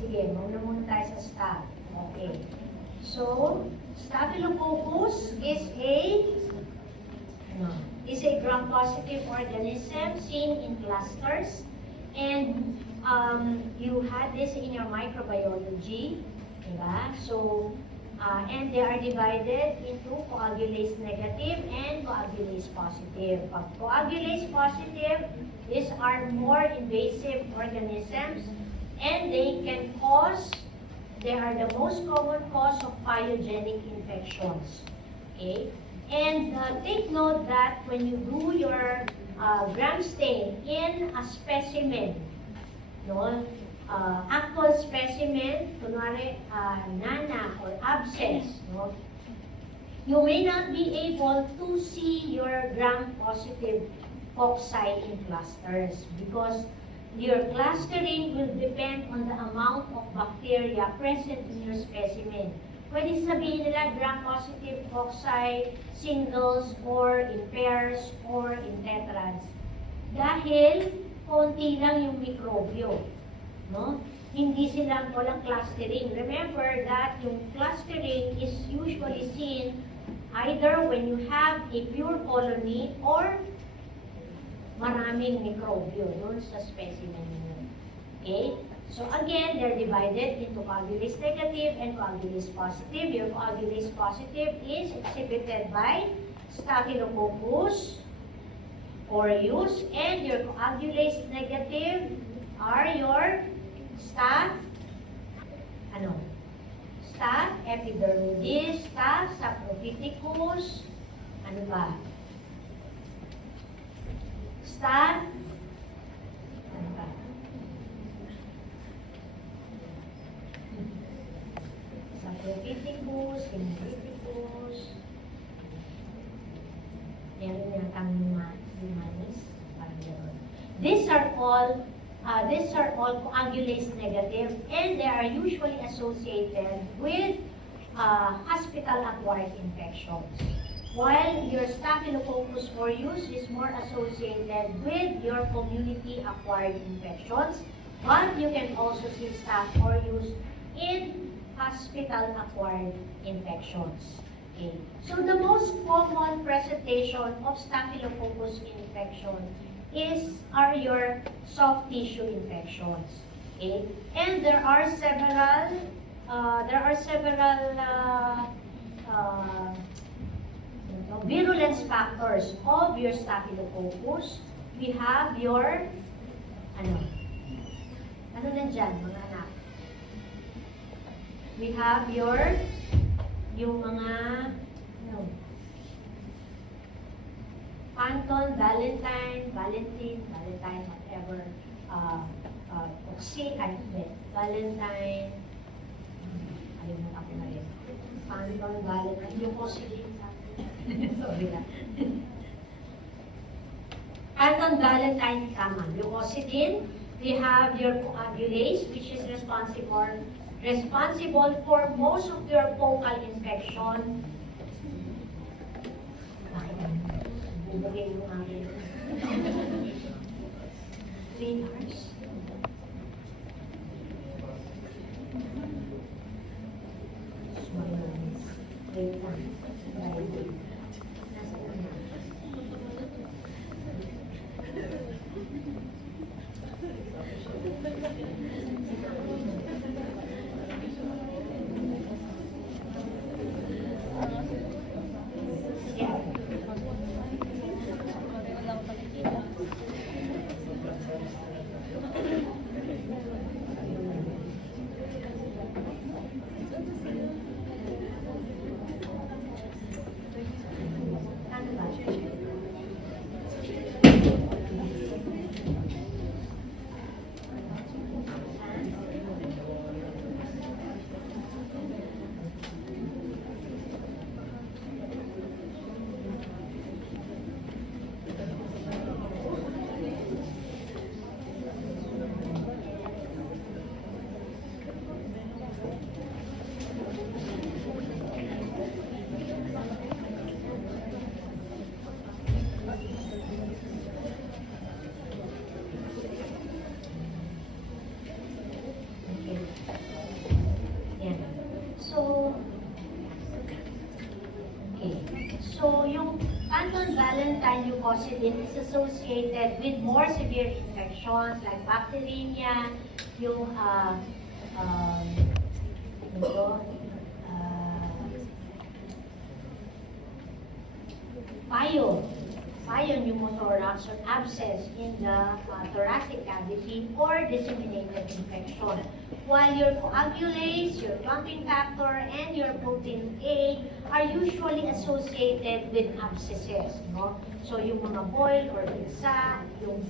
Sige, mauna muna tayo sa staph. Okay. So, Staphylococcus is a gram-positive organism seen in clusters, and you had this in your microbiology, diba? So, and they are divided into coagulase negative and coagulase positive. Pag coagulase positive, these are more invasive organisms, and they are the most common cause of pyogenic infections. Okay? And take note that when you do your gram stain in a specimen, no, actual specimen, kunwari nana or abscess, no, you may not be able to see your gram-positive cocci in clusters because your clustering will depend on the amount of bacteria present in your specimen. Pwede sabihin nila gram-positive cocci, singles, or in pairs, or in tetrads. Dahil konti lang yung mikrobyo. No? Hindi silang walang clustering. Remember that yung clustering is usually seen either when you have a pure colony or maraming mikrobyo yun sa specimen nyo. Okay? So again, they're divided into coagulase negative and coagulase positive. Your coagulase positive is exhibited by Staphylococcus aureus, and your coagulase negative are your Staph epidermidis, Staph saprophyticus, ano ba? Staph, ano ba? Saprophyticus, Hemiphyticus, meron yatang humanis, parang gano'n. These are all coagulase negative, and they are usually associated with hospital-acquired infections. While your Staphylococcus aureus is more associated with your community-acquired infections, but you can also see Staph aureus in hospital-acquired infections. Okay. So the most common presentation of Staphylococcus infection are your soft tissue infections. Okay? And there are several virulence factors of your Staphylococcus. We have your ano nandyan, mga anak? We have yung mga Anton, Valentine, whatever, Oxy, Valentine, alimutan ko na rin. Anton, Valentine, yung Oxy din sa sorry na. Anton, Valentine, tama. Leukocidin, we have your coagulase, which is responsible for most of your focal infection. Bumagay yung akin. 3 hours. Wait lang. Nasa na. So, yung Canton Valentine leukocidin is associated with more severe infections like bacteremia, yung ito, pneumothorax or abscess in the thoracic cavity or disseminated infection. While your coagulase, your clumping factor, and your protein A are usually associated with abscesses. No? So yung mga boil or pigsa, yung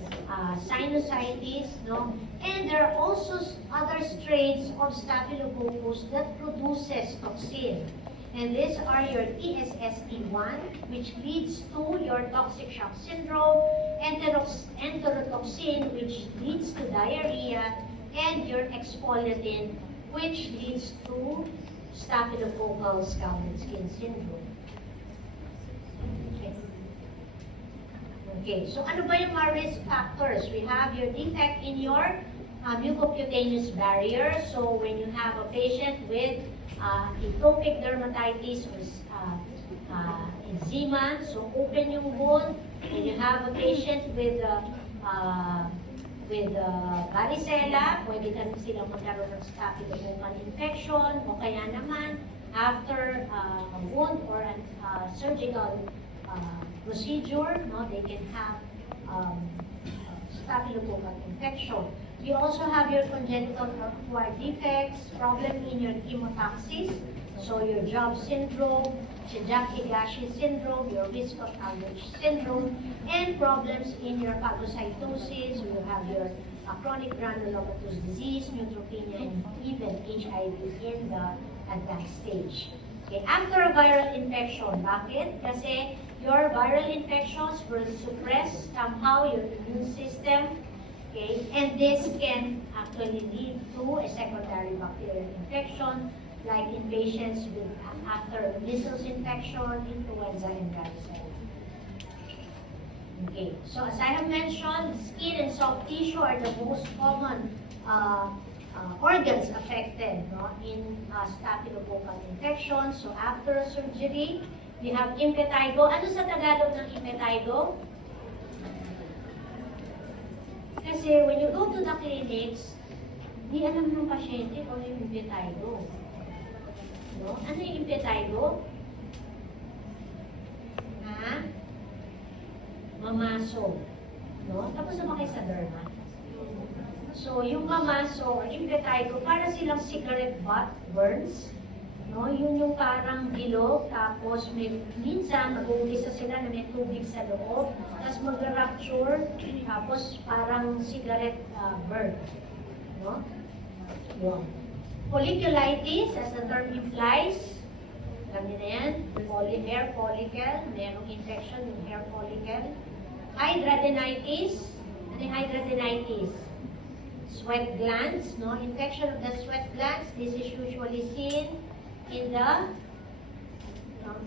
sinusitis, no? And there are also other strains of Staphylococcus that produces toxin. And these are your ESST1, which leads to your toxic shock syndrome, enterotoxin, which leads to diarrhea, and your exfoliatin, which leads to staphylococcal scalded skin syndrome. Okay, so ano ba yung mga risk factors? We have your defect in your mucocutaneous barrier. So when you have a patient with atopic dermatitis or eczema, so open yung wound. When you have a patient with varicella, pwede ka silang magkaroon ng staphylococcal infection, o kaya naman after a wound or a surgical procedure, no, they can have staphylococcal infection. You also have your congenital acquired defects, problem in your chemotaxis, so your job syndrome, Chidiac-Higashi syndrome, your Wiskott-Aldrich syndrome, and problems in your phagocytosis. You have your chronic granulomatous disease, neutropenia, and even HIV in the advanced stage. Okay, after a viral infection, bakit? Kasi your viral infections will suppress somehow your immune system. Okay, and this can actually lead to a secondary bacterial infection, like in patients with after measles infection, influenza, and varicella. Okay, so as I have mentioned, skin and soft tissue are the most common organs affected, no, in staphylococcal infection. So after surgery, we have impetigo. Ano sa Tagalog ng impetigo? Kasi when you go to the clinics, di alam ng pasyente kung yung impetigo. No? Ano yung impetigo? Mamaso. No? Tapos na ba kayo sa derma? So, yung mamaso or impetigo, para silang cigarette butt burns. No? Yun yung parang bilog, tapos minsan mag-uulisa sila na may tubig sa loob, tapos mag-rupture, tapos parang cigarette burn. No? Yun. Folliculitis, as the term implies, alam niyo na yan, hair follicle, mayroong infection yung hair follicle. Hidradenitis, ano yung hidradenitis? Sweat glands, no? Infection of the sweat glands, this is usually seen in the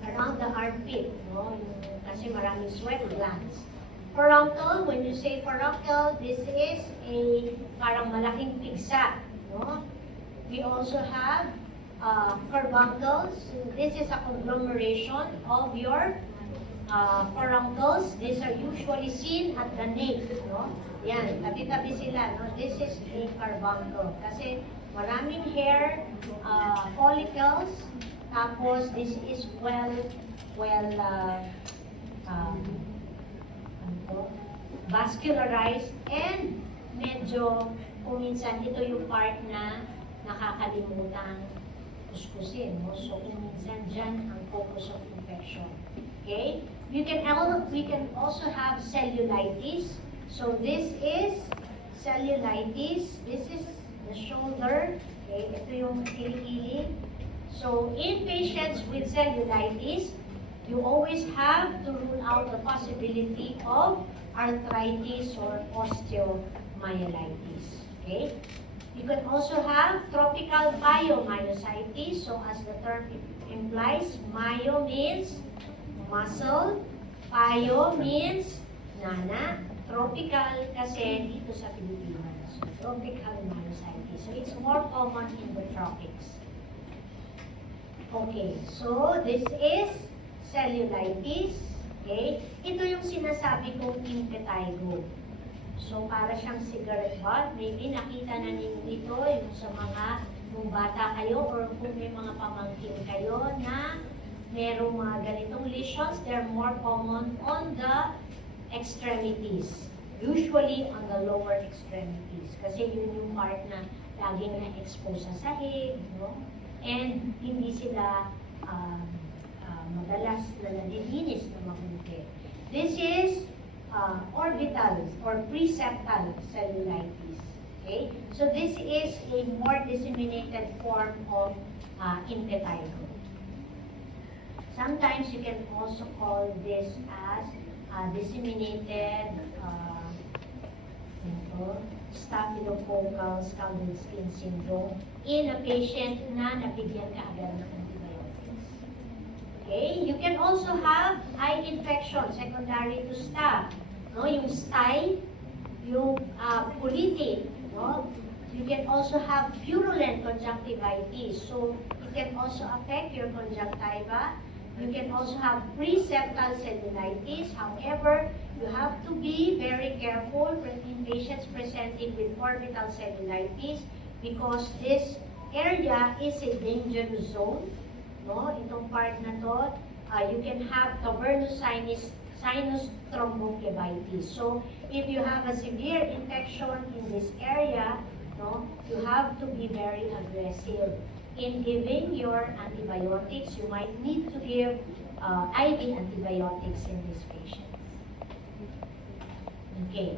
around the armpit, no? Kasi maraming sweat glands. Furuncle, when you say furuncle, this is a parang malaking pigsa, no? We also have carbuncles. This is a conglomeration of your furuncles. These are usually seen at the nape, no? Yan, tabi-tabi sila, no? This is a carbuncle. Kasi maraming hair follicles, tapos this is vascularized, and medyo kung minsan ito yung part na nakakalimutan kuskusin, no? So kung minsan dyan ang focus of infection. Okay? We can also have cellulitis. So this is cellulitis. This is the shoulder. Okay? Ito yung kilikili. So in patients with cellulitis, you always have to rule out the possibility of arthritis or osteomyelitis. Okay? You can also have tropical myomyositis. So as the term implies, myo means muscle, pyo means nana, tropical kasi dito sa Pilipinas. So tropical myositis. So it's more common in the tropics. Okay, so this is cellulitis. Okay? Ito yung sinasabi kong impetigo. So, para siyang cigarette butt. Maybe nakita na ninyo ito yung sa mga kung bata kayo or kung may mga pamangkin kayo na merong mga ganitong lesions. They're more common on the extremities. Usually on the lower extremities. Kasi yun yung part na laging na-expose sa sahig, no? And hindi sila madalas na nalilinis na mabuti. This is orbital or preseptal cellulitis. Okay? So this is a more disseminated form of impetigo. Sometimes you can also call this as disseminated staphylococcal scalded skin syndrome in a patient na nabigyan kaagad ng antibiotics. Okay? You can also have eye infection secondary to staph. No? Yung stye, yung pulitin. No? You can also have purulent conjunctivitis. So, it can also affect your conjunctiva. You can also have preseptal cellulitis. However, you have to be very careful in patients presenting with orbital cellulitis because this area is a dangerous zone. No? Itong part na to, you can have cavernous sinus thrombophlebitis. So, if you have a severe infection in this area, no, you have to be very aggressive. In giving your antibiotics, you might need to give IV antibiotics in these patients. Okay,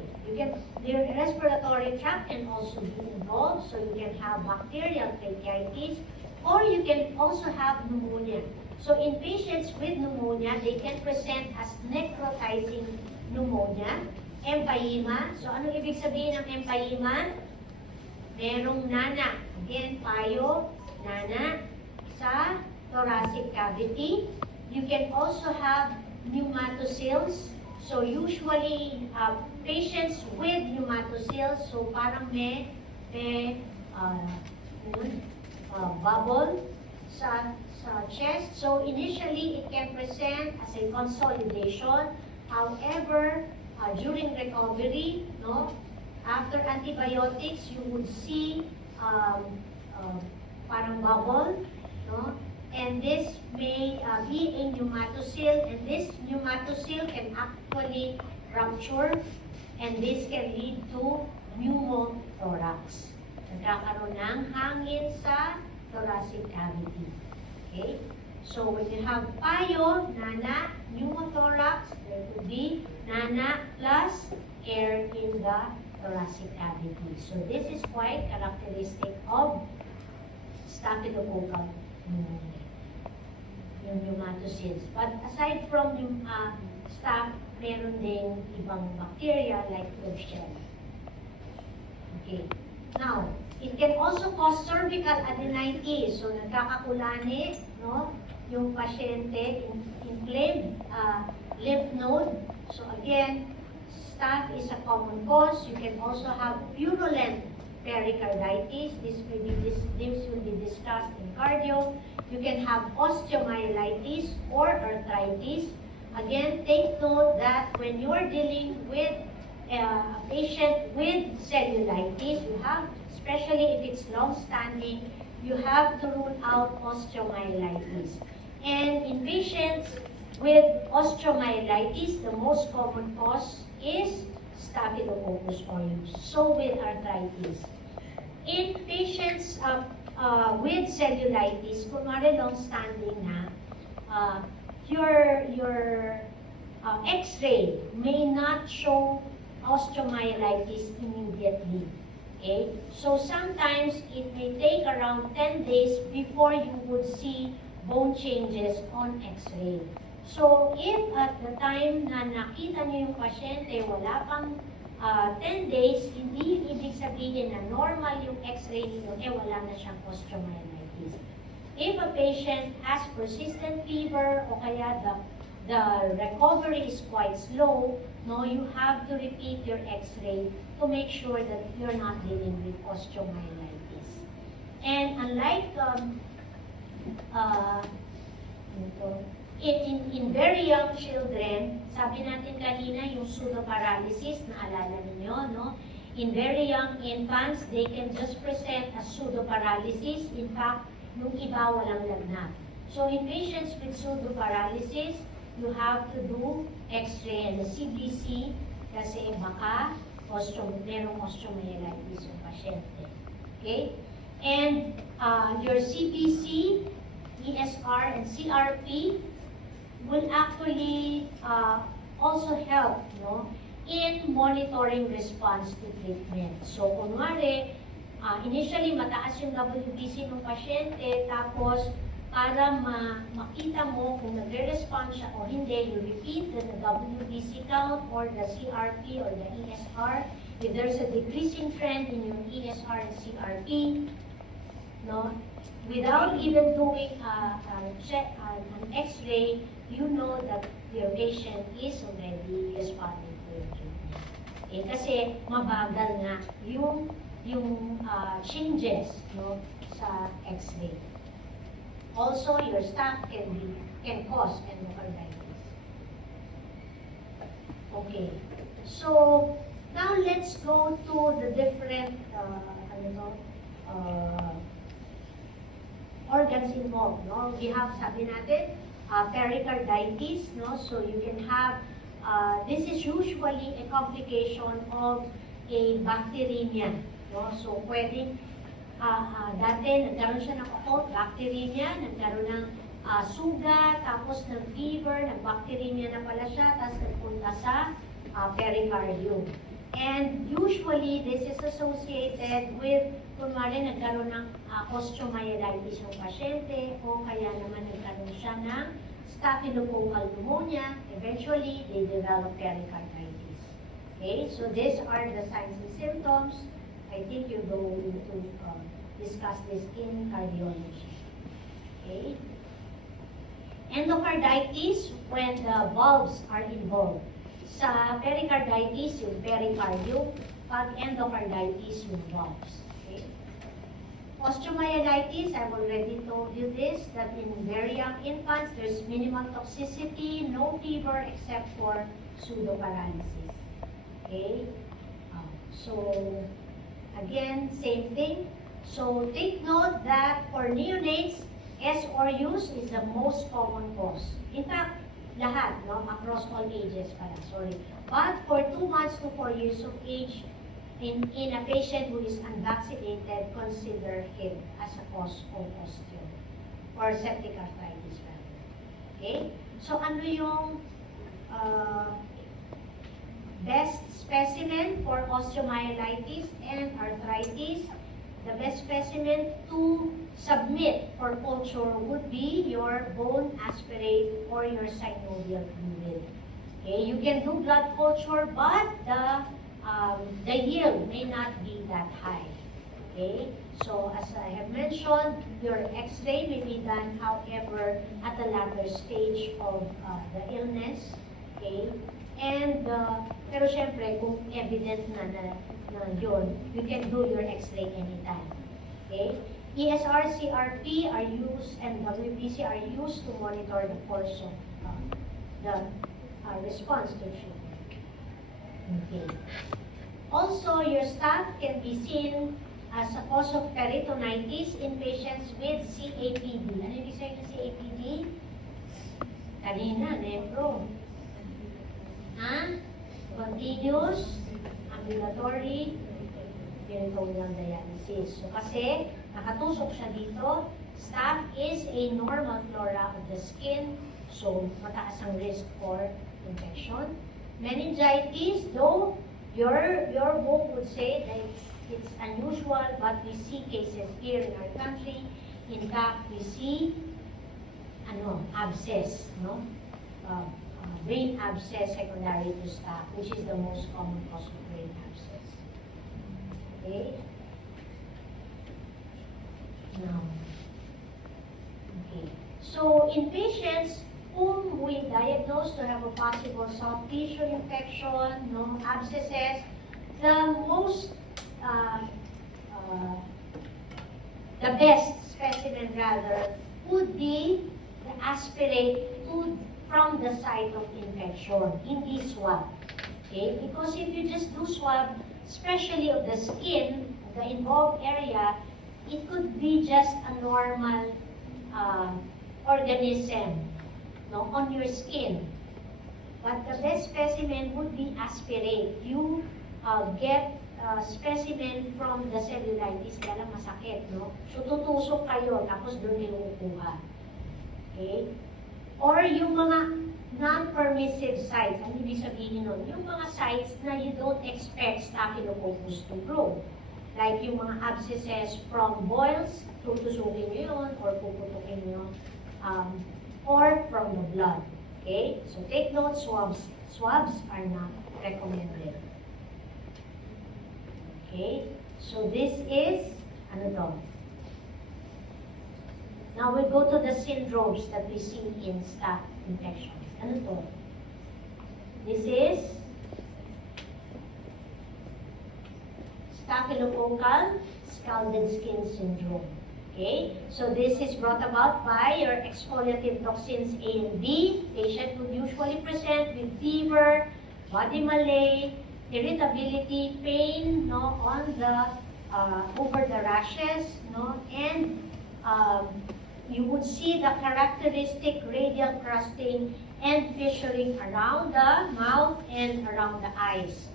the respiratory tract can also be involved, so you can have bacterial tracheitis, or you can also have pneumonia. So in patients with pneumonia, they can present as necrotizing pneumonia, empyema. So ano ibig sabihin ng empyema? Merong nana, again, payo, nana, sa thoracic cavity. You can also have pneumatocysts. So usually, patients with pneumatocysts, so parang may bubble sa chest. So initially, it can present as a consolidation. However, during recovery, no, after antibiotics, you would see parang bubble, no? And this may be a pneumatocyst, and this pneumatocyst can actually rupture, and this can lead to pneumothorax. Nagkakaroon ng hangin sa thoracic cavity. Okay? So when you have payo, nana, pneumothorax, there could be nana plus air in the thoracic cavity. So this is quite characteristic of staphylococcal pneumonia, yung pneumatocysts. But aside from yung staph, meron ding ibang bacteria like Klebsiella. Okay. Now, it can also cause cervical adenitis. So, nagkakakulani, no? Yung pasyente, inflamed lymph node. So, again, staph is a common cause. You can also have purulent pericarditis. This will be discussed in cardio. You can have osteomyelitis or arthritis. Again, take note that when you are dealing with a patient with cellulitis, you have, especially if it's long-standing, you have to rule out osteomyelitis. And in patients with osteomyelitis, the most common cause is Staphylococcus aureus. So with arthritis. In patients with cellulitis, kunwari long-standing na, your X-ray may not show osteomyelitis immediately. Okay? So sometimes it may take around 10 days before you would see bone changes on X-ray. So if at the time na nakita niyo yung pasyente, wala pang 10 days, hindi yung ibig sabihin na normal yung X-ray niyo, wala na siyang osteomyelitis. If a patient has persistent fever o kaya the recovery is quite slow, no, you have to repeat your X-ray to make sure that you're not dealing with osteomyelitis. And unlike in very young children, sabi natin kanina yung pseudoparalysis, naalala ninyo, no? In very young infants, they can just present as pseudoparalysis. In fact, yung iba walang lagnat. So in patients with pseudoparalysis, you have to do X-ray and the CBC kasi baka merong osteomyelitis yung pasyente. Okay? And your CBC, ESR, and CRP will actually also help, no, in monitoring response to treatment. So, kunwari, initially mataas yung WBC ng pasyente, tapos para makita mo kung nagre-respond siya o hindi, you repeat the WBC count or the CRP or the ESR. If there's a decreasing trend in your ESR and CRP, no, without even doing an X-ray, you know that your patient is already responding to your treatment. Okay? Kasi mabagal nga yung changes, no, sa X-ray. Also, your staff can cause endocarditis. Okay. So now let's go to the different organs involved. No, we have, sabi natin, pericarditis. No, so you can have. This is usually a complication of a bacteremia. No, so pwedeng dati nagkaroon siya ng occult bacteremia, nagkaroon ng sugat, tapos ng fever, nag-bacteremia na pala siya, tapos nagpunta sa pericardium. And usually, this is associated with, kunwari nagkaroon ng osteomyelitis yung pasyente, o kaya naman nagkaroon siya ng staphylococcal pneumonia. Eventually, they develop pericarditis. Okay, so these are the signs and symptoms. I think you're going to discuss this in cardiology. Okay? Endocarditis, when the valves are involved. Sa pericarditis, yung pericardium. Pag endocarditis, yung valves. Okay? Osteomyelitis, I've already told you this, that in very young infants, there's minimal toxicity, no fever, except for pseudoparalysis. Okay? So, again, same thing. So take note that for neonates, S or use is the most common cause. In fact, lahat, no, across all ages pala, sorry. But for 2 months to 4 years of age, in a patient who is unvaccinated, consider him as a cause of osteo or septic arthritis. Okay? So ano yung best specimen for osteomyelitis and arthritis? The best specimen to submit for culture would be your bone aspirate or your synovial fluid. Okay, you can do blood culture, but the yield may not be that high. Okay, so as I have mentioned, your X-ray may be done, however, at the latter stage of the illness. Okay, and pero syempre, kung evident na yun, you can do your X-ray anytime. Okay? ESR, CRP are used, and WBC are used to monitor the course of the response to treatment. Okay. Also, your staff can be seen as a cause of peritonitis in patients with CAPD. Ano yung isa yung CAPD? Kanina, nephro. Continuous ambulatory peritoneal dialysis. So kasi nakatusok siya dito, staph is a normal flora of the skin, so mataas ang risk for infection. Meningitis, though your book would say that it's unusual, but we see cases here in our country. In fact, we see abscess, no? Brain abscess secondary to staph, which is the most common cause of brain abscess. Okay? Now, okay. So, in patients whom we diagnose to have a possible soft tissue infection, no abscesses, the best specimen rather would be the aspirate from the site of infection, hindi swab. Okay? Because if you just do swab, especially of the skin, the involved area, it could be just a normal organism, no, on your skin. But the best specimen would be aspirate. You get specimen from the cellulitis, kaya lang masakit, no? So tutusok kayo, tapos doon niyo kukuha. Okay? Or yung mga non-permissive sites, ano ibig sabihin nun? Yung mga sites na you don't expect Staphylococcus to grow. Like yung mga abscesses from boils, tutusukin nyo yun, or puputukin nyo, or from the blood. Okay? So take note, swabs are not recommended. Okay? So this is, ano to? Now we go to the syndromes that we see in staph infections. Ano to? This is staphylococcal scalded skin syndrome. Okay? So this is brought about by your exfoliative toxins A and B. Patient would usually present with fever, body malaise, irritability, pain, no, on the over the rashes, no, and you would see the characteristic radial crusting and fissuring around the mouth and around the eyes.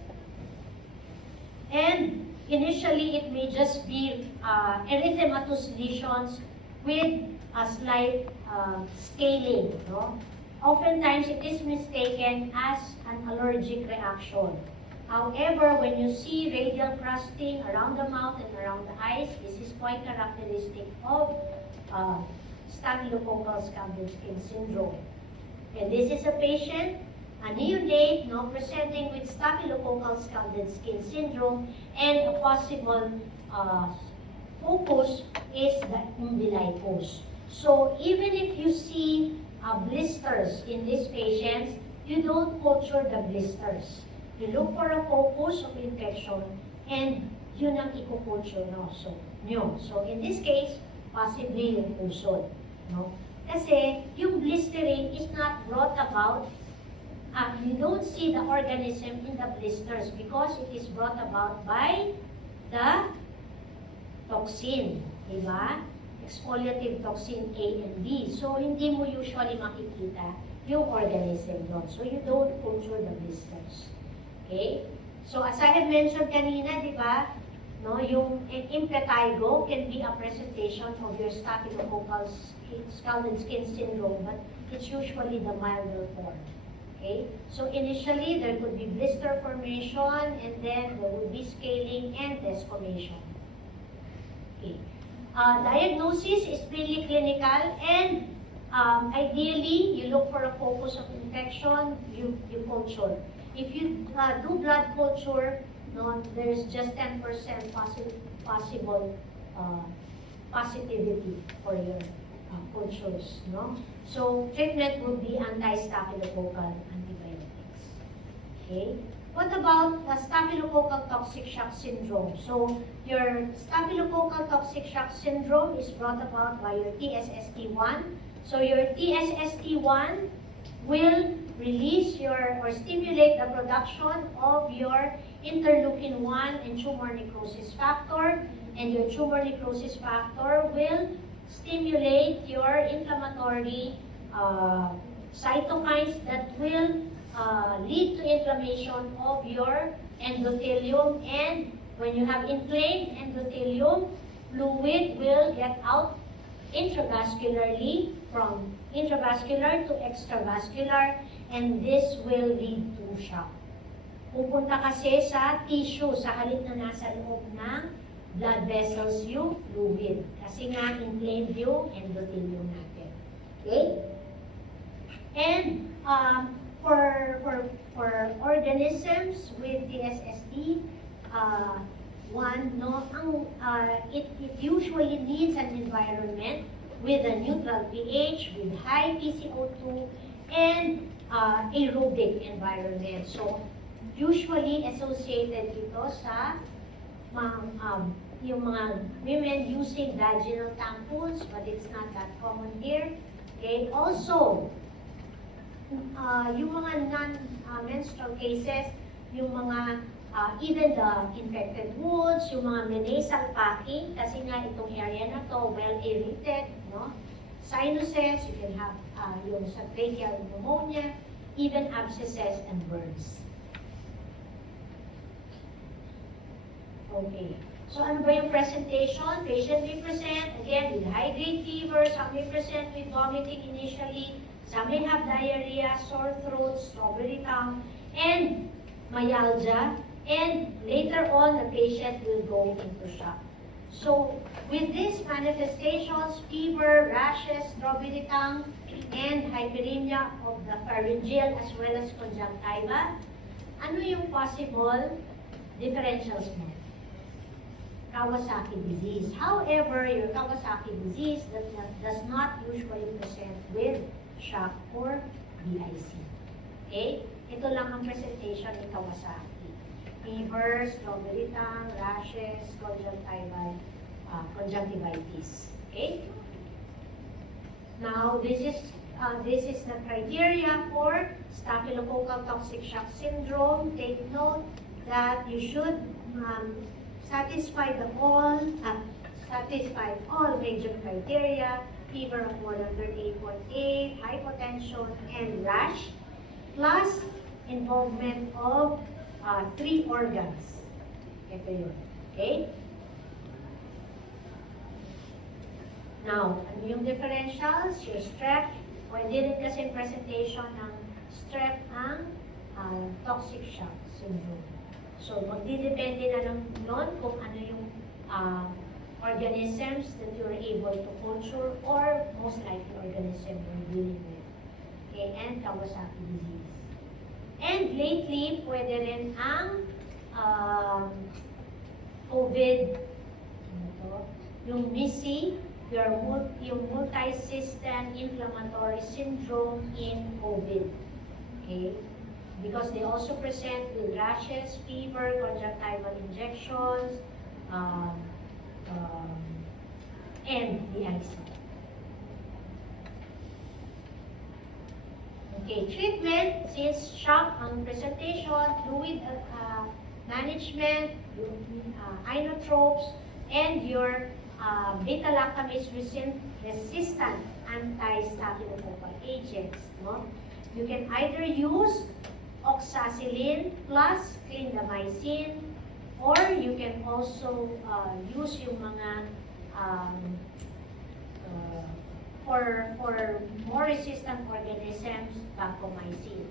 And initially, it may just be erythematous lesions with a slight scaling. No? Oftentimes, it is mistaken as an allergic reaction. However, when you see radial crusting around the mouth and around the eyes, this is quite characteristic of staphylococcal scalded skin syndrome. And this is a patient, a neonate, no, presenting with staphylococcal scalded skin syndrome, and a possible focus is the umbilicus. So even if you see blisters in these patients, you don't culture the blisters. You look for a focus of infection, and yun ang i-culture nyo. So in this case, possibly yung pusod. No? Kasi yung blistering is not brought about, you don't see the organism in the blisters because it is brought about by the toxin, diba? Exfoliative toxin A and B. So hindi mo usually makikita yung organism doon. So you don't culture the blisters. Okay? So as I have mentioned kanina, diba? No, yung impetigo can be a presentation of your staphylococcal scalded skin syndrome, but it's usually the milder form. Okay? So initially, there could be blister formation, and then there would be scaling and desquamation. Okay. Diagnosis is really clinical, and ideally, you look for a focus of infection, you culture. If you do blood culture, no, there's just 10% possible positivity for your cultures, no? So treatment would be anti-staphylococcal antibiotics. Okay. What about the staphylococcal toxic shock syndrome? So your staphylococcal toxic shock syndrome is brought about by your TSST1. So your TSST1 will release or stimulate the production of your interleukin-1 and tumor necrosis factor, and your tumor necrosis factor will stimulate your inflammatory cytokines that will lead to inflammation of your endothelium, and when you have inflamed endothelium, fluid will get out intravascularly from intravascular to extravascular, and this will lead to shock. Pupunta kasi sa tissue, sa halip na nasa loob ng blood vessels yung fluid. Kasi nga inflamed yung endothelium natin. Okay? And for organisms with TSST, it usually needs an environment with a neutral pH, with high PCO2, and aerobic environment. So, usually associated ito sa yung mga women using vaginal tampons, but it's not that common here. Okay, also, yung mga non-menstrual cases, yung mga even the infected wounds, yung mga menasal packing, kasi nga itong area na to well aerated, no? Sinuses, you can have yung sa tracheal pneumonia, even abscesses and burns. Okay. So ano ba yung presentation? Patient may present, again, with high-grade fever, some may present with vomiting initially, some may have diarrhea, sore throat, strawberry tongue, and myalgia, and later on, the patient will go into shock. So, with these manifestations, fever, rashes, strawberry tongue, and hyperemia of the pharyngeal as well as conjunctiva, ano yung possible differentials mo? Kawasaki disease. However, your Kawasaki disease does not usually present with shock or BIC. Okay? Ito lang ang presentation ni Kawasaki. Fever, strawberry tongue, rashes, conjunctivitis. Okay? Now, this is the criteria for staphylococcal toxic shock syndrome. Take note that you should satisfy all major criteria: fever of more than 38.8, hypotension, and rash, plus involvement of 3 organs. Ito yun. Okay? Now, ano yung differentials? Your strep. Pwede rin kasi presentation ng strep ang toxic shock syndrome. So, magdidepende na nun kung ano yung organisms that you're able to culture or most likely organism you're dealing with. Okay, and Kawasaki disease. And lately, pwede rin ang COVID, yung MIS-C, yung multi-system inflammatory syndrome in COVID. Okay? Because they also present with rashes, fever, conjunctival injections, and BIC. Okay, treatment, since shock ang presentation, fluid management, inotropes, and your beta-lactamase resistant anti-staphylococcal agents. No? You can either use oxacillin plus clindamycin, or you can also use yung mga for more resistant organisms, vancomycin.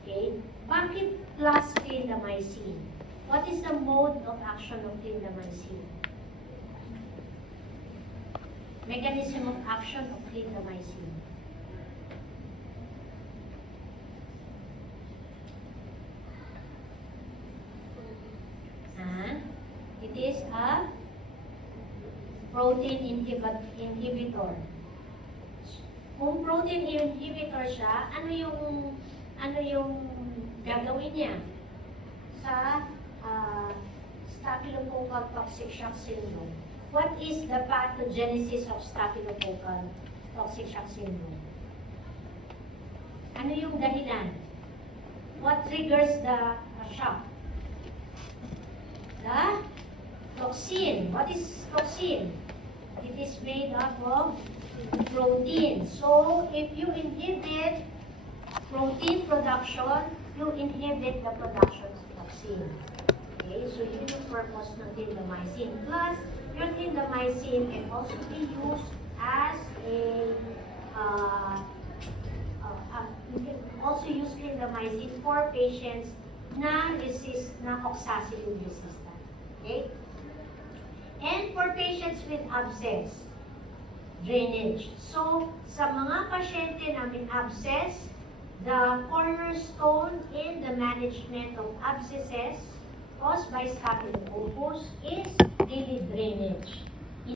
Okay? Bakit plus clindamycin? What is the mode of action of clindamycin? Mechanism of action of clindamycin. It is a protein inhibitor. Kung protein inhibitor siya, ano yung gagawin niya sa staphylococcal toxic shock syndrome? What is the pathogenesis of staphylococcal toxic shock syndrome? Ano yung dahilan? What triggers the shock? The toxin. What is toxin? It is made up of protein. So, if you inhibit protein production, you inhibit the production of toxin. Okay, so yun yung purpose ng clindamycin. Plus, yung clindamycin can also be used as you can also use clindamycin for patients na oxacillin resistant. Okay? And for patients with abscess, drainage. So, sa mga pasyente na may abscess, the cornerstone in the management of abscesses caused by staphylococcus is daily drainage.